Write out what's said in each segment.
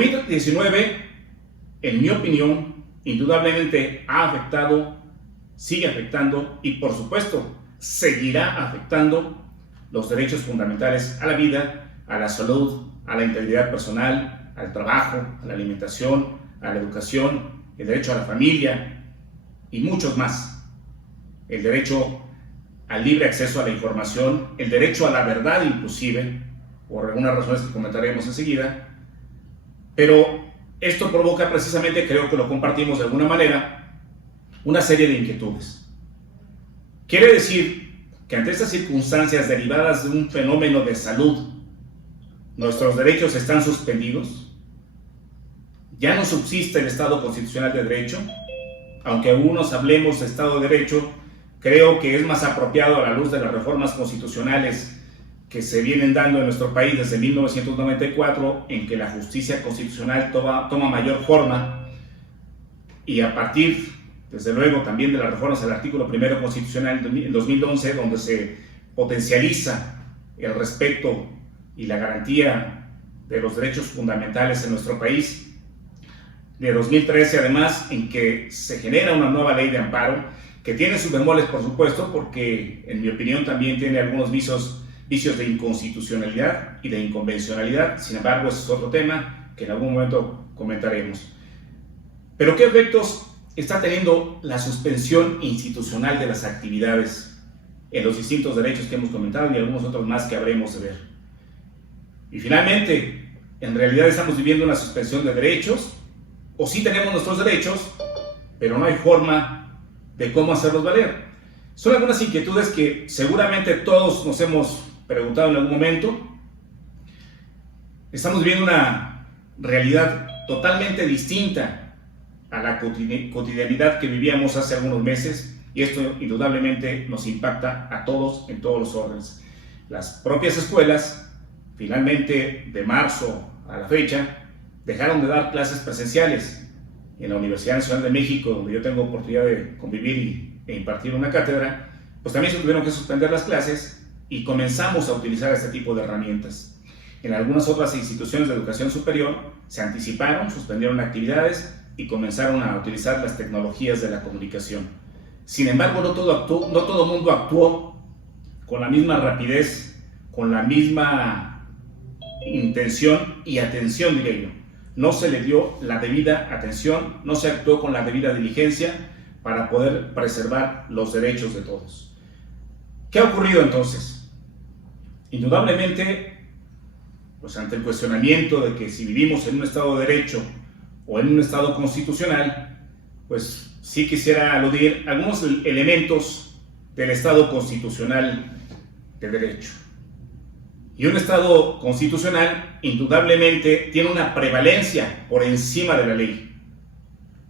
COVID-19, en mi opinión, indudablemente ha afectado, sigue afectando y por supuesto seguirá afectando los derechos fundamentales a la vida, a la salud, a la integridad personal, al trabajo, a la alimentación, a la educación, el derecho a la familia y muchos más. El derecho al libre acceso a la información, el derecho a la verdad inclusive, por algunas razones que comentaremos enseguida. Pero esto provoca precisamente, creo que lo compartimos de alguna manera, una serie de inquietudes. Quiere decir que ante estas circunstancias derivadas de un fenómeno de salud, nuestros derechos están suspendidos. Ya no subsiste el Estado constitucional de derecho. Aunque algunos hablemos de Estado de Derecho, creo que es más apropiado a la luz de las reformas constitucionales que se vienen dando en nuestro país desde 1994, en que la justicia constitucional toma mayor forma, y a partir, desde luego, también de las reformas al artículo primero constitucional en 2011, donde se potencializa el respeto y la garantía de los derechos fundamentales en nuestro país, de 2013 además, en que se genera una nueva ley de amparo, que tiene sus bemoles, por supuesto, porque en mi opinión también tiene algunos vicios de inconstitucionalidad y de inconvencionalidad. Sin embargo, ese es otro tema que en algún momento comentaremos. Pero ¿qué efectos está teniendo la suspensión institucional de las actividades en los distintos derechos que hemos comentado y algunos otros más que habremos de ver? Y finalmente, ¿en realidad estamos viviendo una suspensión de derechos? ¿O sí tenemos nuestros derechos, pero no hay forma de cómo hacerlos valer? Son algunas inquietudes que seguramente todos nos hemos preguntado en algún momento. Estamos viviendo una realidad totalmente distinta a la cotidianidad que vivíamos hace algunos meses, y esto indudablemente nos impacta a todos en todos los órdenes. Las propias escuelas, finalmente de marzo a la fecha, dejaron de dar clases presenciales. En la Universidad Nacional de México, donde yo tengo oportunidad de convivir e impartir una cátedra, pues también se tuvieron que suspender las clases y comenzamos a utilizar este tipo de herramientas. En algunas otras instituciones de educación superior se anticiparon, suspendieron actividades y comenzaron a utilizar las tecnologías de la comunicación. Sin embargo, no todo mundo actuó con la misma rapidez, con la misma intención y atención, diría yo. No se le dio la debida atención, no se actuó con la debida diligencia para poder preservar los derechos de todos. ¿Qué ha ocurrido entonces? Indudablemente, pues ante el cuestionamiento de que si vivimos en un Estado de Derecho o en un Estado constitucional, pues sí quisiera aludir a algunos elementos del Estado constitucional de derecho. Y un Estado constitucional indudablemente tiene una prevalencia por encima de la ley.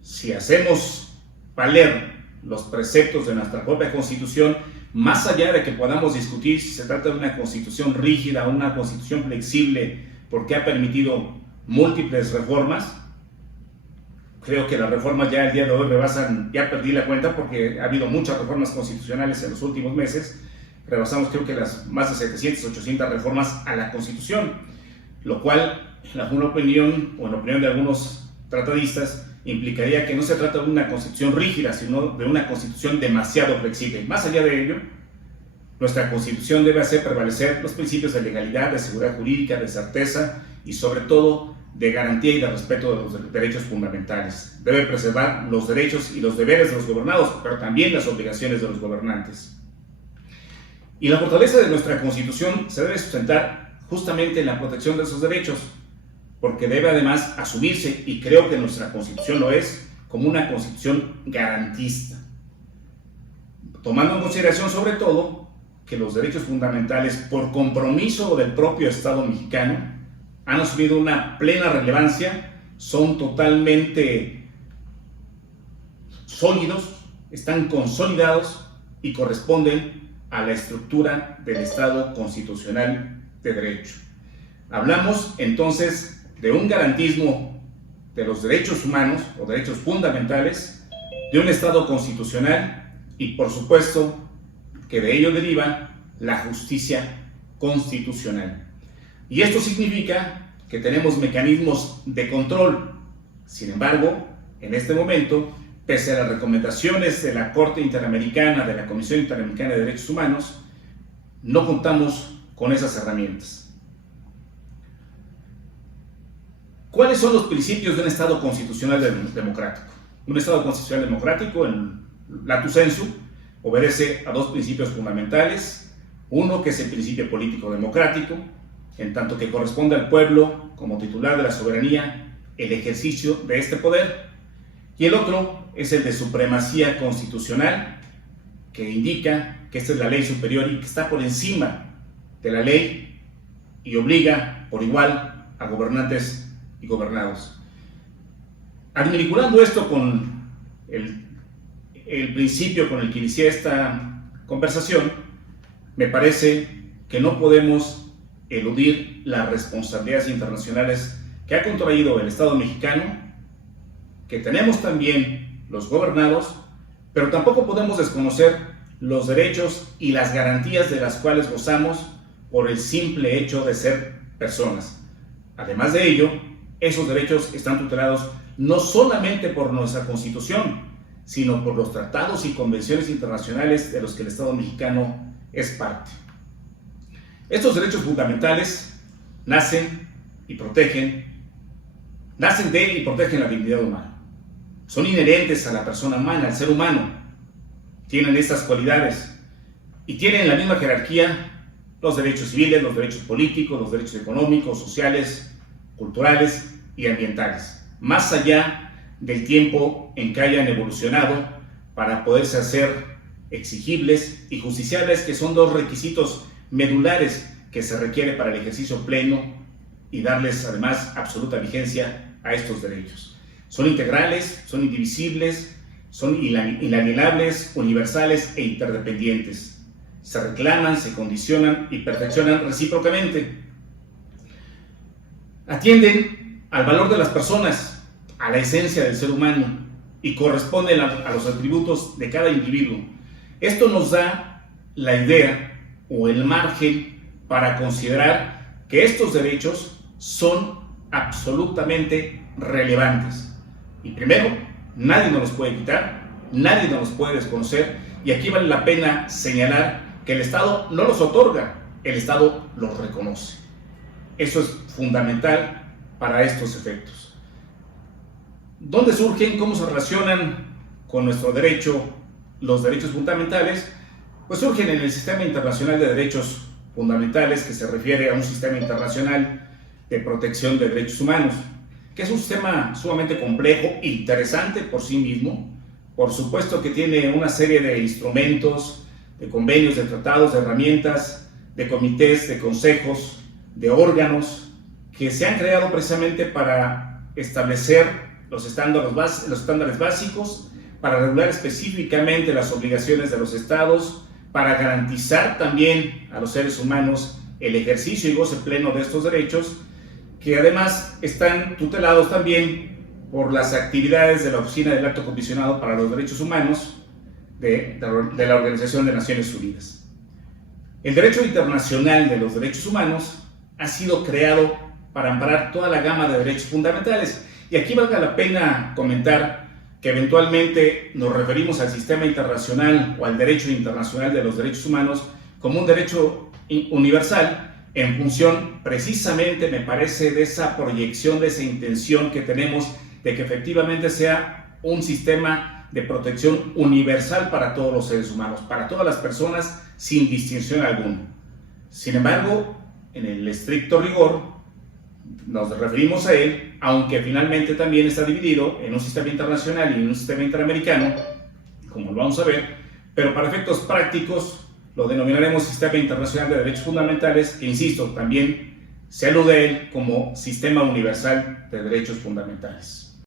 Si hacemos valer los preceptos de nuestra propia Constitución, más allá de que podamos discutir si se trata de una Constitución rígida o una Constitución flexible, porque ha permitido múltiples reformas, creo que las reformas ya el día de hoy rebasan, ya perdí la cuenta porque ha habido muchas reformas constitucionales en los últimos meses. Rebasamos creo que las más de 700, 800 reformas a la Constitución, lo cual, en alguna opinión, o en la opinión de algunos tratadistas, implicaría que no se trata de una Constitución rígida, sino de una Constitución demasiado flexible. Más allá de ello, nuestra Constitución debe hacer prevalecer los principios de legalidad, de seguridad jurídica, de certeza y sobre todo de garantía y de respeto de los derechos fundamentales. Debe preservar los derechos y los deberes de los gobernados, pero también las obligaciones de los gobernantes. Y la fortaleza de nuestra Constitución se debe sustentar justamente en la protección de esos derechos, porque debe además asumirse, y creo que nuestra Constitución lo es, como una Constitución garantista, tomando en consideración sobre todo que los derechos fundamentales, por compromiso del propio Estado mexicano, han asumido una plena relevancia, son totalmente sólidos, están consolidados y corresponden a la estructura del Estado constitucional de derecho. Hablamos entonces de un garantismo de los derechos humanos o derechos fundamentales, de un Estado constitucional y por supuesto que de ello deriva la justicia constitucional. Y esto significa que tenemos mecanismos de control. Sin embargo, en este momento, pese a las recomendaciones de la Corte Interamericana, de la Comisión Interamericana de Derechos Humanos, no contamos con esas herramientas. ¿Cuáles son los principios de un Estado constitucional democrático? Un Estado constitucional democrático, en lato sensu, obedece a dos principios fundamentales. Uno, que es el principio político democrático, en tanto que corresponde al pueblo, como titular de la soberanía, el ejercicio de este poder. Y el otro es el de supremacía constitucional, que indica que esta es la ley superior y que está por encima de la ley y obliga por igual a gobernantes y gobernados. Vinculando esto con el principio con el que inicié esta conversación, me parece que no podemos eludir las responsabilidades internacionales que ha contraído el Estado mexicano, que tenemos también los gobernados, pero tampoco podemos desconocer los derechos y las garantías de las cuales gozamos por el simple hecho de ser personas. Además de ello, esos derechos están tutelados no solamente por nuestra Constitución, sino por los tratados y convenciones internacionales de los que el Estado mexicano es parte. Estos derechos fundamentales nacen de y protegen la dignidad humana. Son inherentes a la persona humana, al ser humano. Tienen estas cualidades y tienen la misma jerarquía los derechos civiles, los derechos políticos, los derechos económicos, sociales, culturales y ambientales, más allá del tiempo en que hayan evolucionado para poderse hacer exigibles y justiciables, que son dos requisitos medulares que se requiere para el ejercicio pleno y darles además absoluta vigencia a estos derechos. Son integrales, son indivisibles, son inalienables, universales e interdependientes. Se reclaman, se condicionan y perfeccionan recíprocamente. Atienden al valor de las personas, a la esencia del ser humano y corresponden a los atributos de cada individuo. Esto nos da la idea o el margen para considerar que estos derechos son absolutamente relevantes. Y primero, nadie nos los puede quitar, nadie nos los puede desconocer, y aquí vale la pena señalar que el Estado no los otorga, el Estado los reconoce. Eso es fundamental para estos efectos. ¿Dónde surgen? ¿Cómo se relacionan con nuestro derecho los derechos fundamentales? Pues surgen en el Sistema Internacional de Derechos Fundamentales, que se refiere a un sistema internacional de protección de derechos humanos, que es un sistema sumamente complejo e interesante por sí mismo. Por supuesto que tiene una serie de instrumentos, de convenios, de tratados, de herramientas, de comités, de consejos, de órganos que se han creado precisamente para establecer los estándares básicos, para regular específicamente las obligaciones de los estados, para garantizar también a los seres humanos el ejercicio y goce pleno de estos derechos, que además están tutelados también por las actividades de la Oficina del Alto Comisionado para los Derechos Humanos de la Organización de Naciones Unidas. El derecho internacional de los derechos humanos ha sido creado para amparar toda la gama de derechos fundamentales. Y aquí valga la pena comentar que eventualmente nos referimos al sistema internacional o al derecho internacional de los derechos humanos como un derecho universal, en función precisamente, me parece, de esa proyección, de esa intención que tenemos de que efectivamente sea un sistema de protección universal para todos los seres humanos, para todas las personas, sin distinción alguna. Sin embargo, en el estricto rigor, nos referimos a él, aunque finalmente también está dividido en un sistema internacional y en un sistema interamericano, como lo vamos a ver, pero para efectos prácticos lo denominaremos Sistema Internacional de Derechos Fundamentales, que, insisto, también se alude a él como Sistema Universal de Derechos Fundamentales.